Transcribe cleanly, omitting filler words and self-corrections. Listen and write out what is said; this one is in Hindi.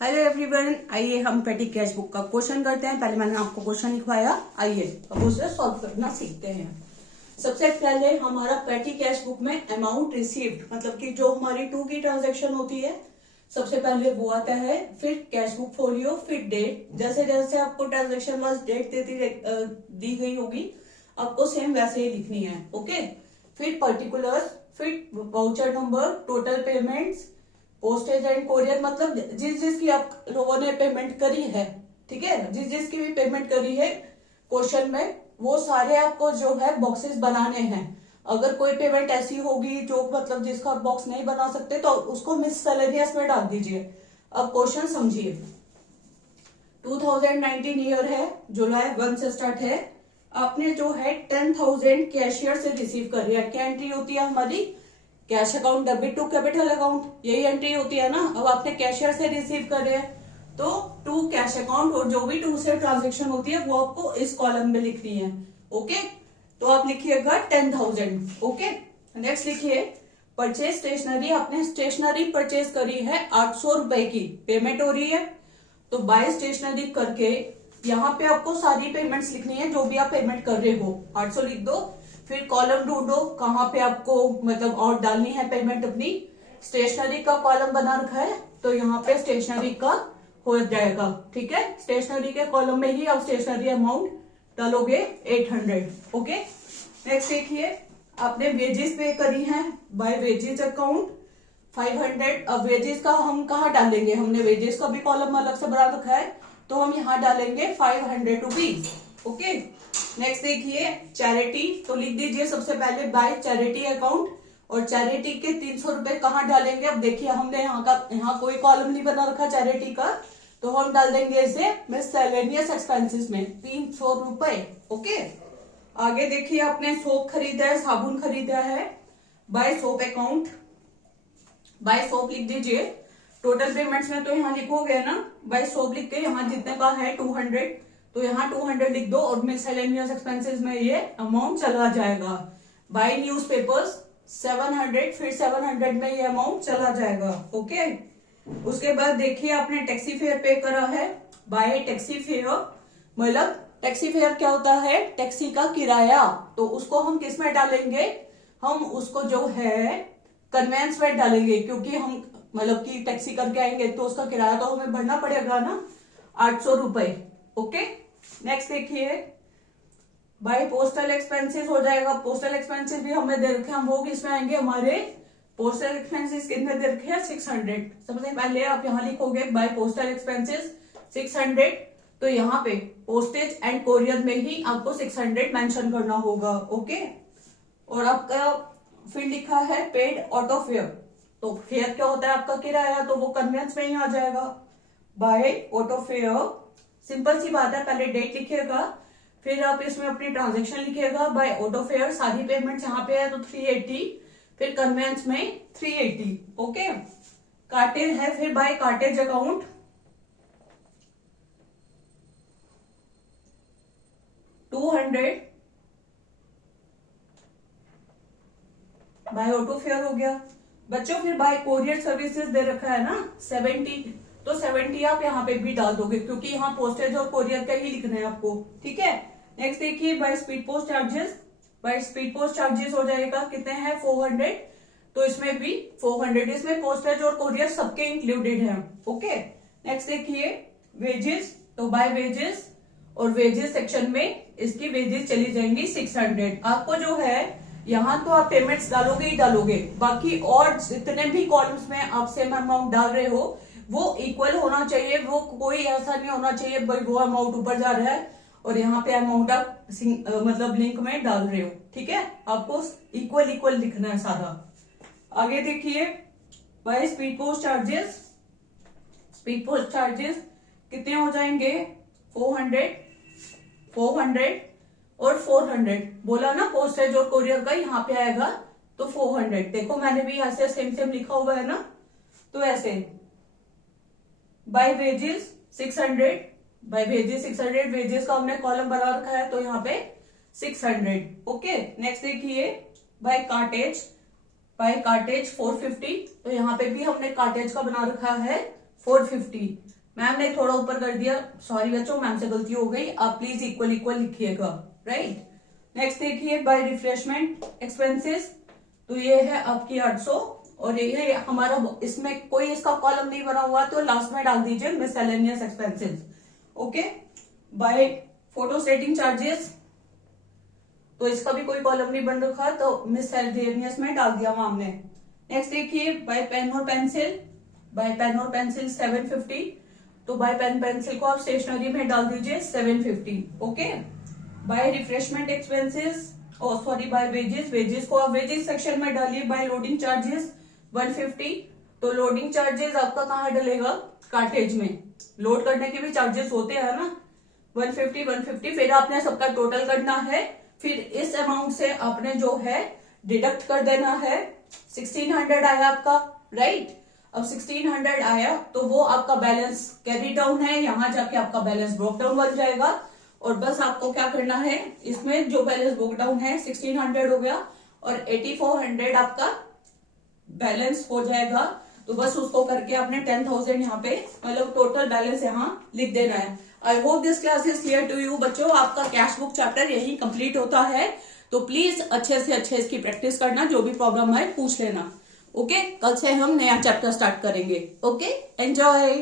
हेलो एवरीवन, आइए हम पेटी कैश बुक का क्वेश्चन करते हैं। पहले मैंने आपको क्वेश्चन लिखवाया, आइए अब उसे सॉल्व करना सीखते हैं। सबसे पहले हमारा पेटी कैश बुक में अमाउंट रिसीव्ड मतलब कि जो हमारी टू की ट्रांजैक्शन होती है सबसे पहले वो आता है, फिर कैश बुक फोलियो, फिर डेट। जैसे जैसे आपको ट्रांजैक्शन वाइज डेट दी गई होगी आपको सेम वैसे ही लिखनी है। ओके, फिर पर्टिकुलर्स, फिर voucher number, total payments, postage and courier मतलब जिस जिसकी आप लोगों ने पेमेंट करी है, ठीक है, जिस जिसकी भी पेमेंट करी है क्वेश्चन में वो सारे आपको जो है बॉक्सेस बनाने हैं। अगर कोई पेमेंट ऐसी होगी जो मतलब जिसका आप बॉक्स नहीं बना सकते तो उसको मिससेलेनियस में डाल दीजिए। अब क्वेश्चन समझिए। 2019 ईयर है, जुलाई 1 से स्टार्ट है। आपने जो है 10,000 कैशियर से रिसीव करी है। क्या एंट्री होती है हमारी? Cash account debit to capital account, यही एंट्री होती है ना। अब आपने कैशियर से रिसीव करे हैं तो टू कैश अकाउंट और जो भी टू से ट्रांजेक्शन होती है वो आपको इस कॉलम में लिखनी है। ओके, तो आप लिखिएगा 10,000। ओके, नेक्स्ट लिखिए परचेज स्टेशनरी। आपने स्टेशनरी परचेज करी है 800 रुपए की, पेमेंट हो रही है तो बाय स्टेशनरी करके यहाँ पे आपको सारी पेमेंट्स लिखनी है जो भी आप पेमेंट कर रहे हो। 800 लिख दो, फिर कॉलम ढूंढो कहाँ पे आपको मतलब और डालनी है पेमेंट अपनी। स्टेशनरी का कॉलम बना रखा है तो यहाँ पे स्टेशनरी का हो जाएगा, ठीक है। स्टेशनरी के कॉलम में ही आप स्टेशनरी अमाउंट डालोगे 800। ओके, नेक्स्ट देखिए आपने वेजेस पे करी है बाय वेजेस अकाउंट 500। अब वेजेस का हम कहाँ डालेंगे? हमने वेजेस का भी कॉलम अलग से बना रखा है तो हम यहाँ डालेंगे 500 रुपीज। ओके, नेक्स्ट देखिए चैरिटी, तो लिख दीजिए सबसे पहले बाय चैरिटी अकाउंट और चैरिटी के 300 रुपए कहाँ डालेंगे? अब देखिए हमने यहाँ कोई कॉलम नहीं बना रखा चैरिटी का तो हम डाल देंगे इसे मिससेलेनियस एक्सपेंसेस में 300 रुपए। ओके, आगे देखिए आपने सोप खरीदा है, साबुन खरीदा है, by soap account, by soap लिख दीजिए। टोटल पेमेंट्स में तो यहाँ लिखोगे ना, बाय सोप लिख के यहाँ जितने का है 200 तो यहाँ 200 लिख दो और मिसलेनियस एक्सपेंसेस में ये अमाउंट चला जाएगा। बाय न्यूज़पेपर्स 700, फिर 700 में ये अमाउंट चला जाएगा। ओके, उसके बाद देखिए आपने टैक्सी फेयर पे करा है, बाय टैक्सी फेयर मतलब टैक्सी फेयर क्या होता है? टैक्सी का किराया। तो उसको हम किस में डालेंगे? हम उसको जो है कन्वेंस में डालेंगे क्योंकि हम मतलब कि टैक्सी करके आएंगे तो उसका किराया तो हमें भरना पड़ेगा ना, 800 रुपए। ओके, नेक्स्ट देखिए बाय पोस्टल एक्सपेंसेस हो जाएगा। पोस्टल एक्सपेंसेस भी हमें दे रखे हैं, हम वो किसमें आएंगे? हमारे पोस्टल एक्सपेंसेस कितने दे रखे हैं? 600। सबसे पहले आप यहाँ लिखोगे बाय पोस्टल एक्सपेंसेस 600 तो यहाँ पे पोस्टेज एंड कोरियर में ही आपको 600 मेंशन करना होगा। ओके, और आपका फिर लिखा है पेड ऑटो फेयर, तो फेयर क्या होता है? आपका किराया, तो वो कन्वेंस में ही आ जाएगा बाय ऑटो फेयर। सिंपल सी बात है, पहले डेट लिखिएगा फिर आप इसमें अपनी ट्रांजेक्शन लिखिएगा बाय ऑटो फेयर, सारी पेमेंट यहाँ पे है तो 380, फिर कन्वेंस में 380। ओके, कार्टेज है, फिर by cartage account 200 by auto fare हो गया बच्चों। फिर बाय कोरियर सर्विसेज दे रखा है ना 70, तो 70 आप यहाँ पे भी डाल दोगे क्योंकि यहाँ पोस्टेज और कोरियर का ही लिखना है आपको, ठीक है। नेक्स्ट देखिए by speed post charges, by speed post charges हो जाएगा कितने हैं? 400, तो इसमें भी 400, इसमें पोस्टेज और कोरियर सबके इंक्लूडेड है। ओके, नेक्स्ट देखिए वेजेस, तो बाय वेजेस और वेजेस सेक्शन में इसकी वेजेस चली जाएंगी 600। आपको जो है यहाँ तो आप पेमेंट्स डालोगे ही डालोगे, बाकी और जितने भी कॉलम्स में आप सेम अमाउंट डाल रहे हो वो इक्वल होना चाहिए। वो कोई ऐसा नहीं होना चाहिए भाई वो अमाउंट ऊपर जा रहा है और यहाँ पे अमाउंट आप मतलब लिंक में डाल रहे हो, ठीक है। आपको इक्वल इक्वल लिखना है सारा। आगे देखिए by speed post charges, speed post charges कितने हो जाएंगे? 400, 400 और 400 बोला ना, पोस्टेज और कोरियर का यहाँ पे आएगा तो 400। देखो मैंने भी ऐसे सेम सेम लिखा हुआ है ना, तो ऐसे by wages 600, by wages 600, wages का हमने कॉलम बना रखा है तो यहाँ पे 600। ओके, नेक्स्ट देखिए बाय कार्टेज, बाय कार्टेज 450, तो यहाँ पे भी हमने कार्टेज का बना रखा है 450। मैम ने थोड़ा ऊपर कर दिया, सॉरी बच्चों, मैम से गलती हो गई, आप प्लीज इक्वल इक्वल लिखिएगा, राइट। नेक्स्ट देखिए बाय रिफ्रेशमेंट एक्सपेंसेस, तो ये है आपकी 800, और ये हमारा इसमें कोई इसका कॉलम नहीं बना हुआ तो लास्ट में डाल दीजिए miscellaneous expenses, okay. By photo setting charges, तो इसका भी कोई कॉलम नहीं बन रखा तो मिसलेनियस में डाल दिया मैम ने। नेक्स्ट देखिए बाय पेन और पेंसिल, बाय पेन और पेंसिल 750, तो बाय पेन पेंसिल को आप स्टेशनरी में डाल दीजिए 750, ओके। बाय रिफ्रेशमेंट एक्सपेंसेस, और सॉरी बाय वेजेस, वेजेस को आप वेजेस सेक्शन में डालिए। बाय लोडिंग चार्जेस 150, तो लोडिंग चार्जेस आपका कहाँ डलेगा, कार्टेज में, लोड करने के भी चार्जेस होते हैं ना, 150, फिर आपने सबका टोटल करना है, फिर इस अमाउंट से आपने जो है डिडक्ट कर देना है। 1600 आया आपका, राइट। अब 1600 आया तो वो आपका बैलेंस कैरी डाउन है, यहां जाके आपका बैलेंस ब्रोक डाउन बन जाएगा, और बस आपको क्या करना है, इसमें जो बैलेंस ब्रोक डाउन है 1600 हो गया, और 8400 आपका बैलेंस हो जाएगा, तो बस उसको करके आपने 10,000 यहाँ पे मतलब टोटल बैलेंस यहाँ लिख देना है। I hope this class is clear to you बच्चों। आपका कैश बुक चैप्टर यही कंप्लीट होता है, तो प्लीज अच्छे से अच्छे इसकी प्रैक्टिस करना, जो भी प्रॉब्लम है पूछ लेना, ओके। कल से हम नया चैप्टर स्टार्ट करेंगे, ओके। एंजॉय।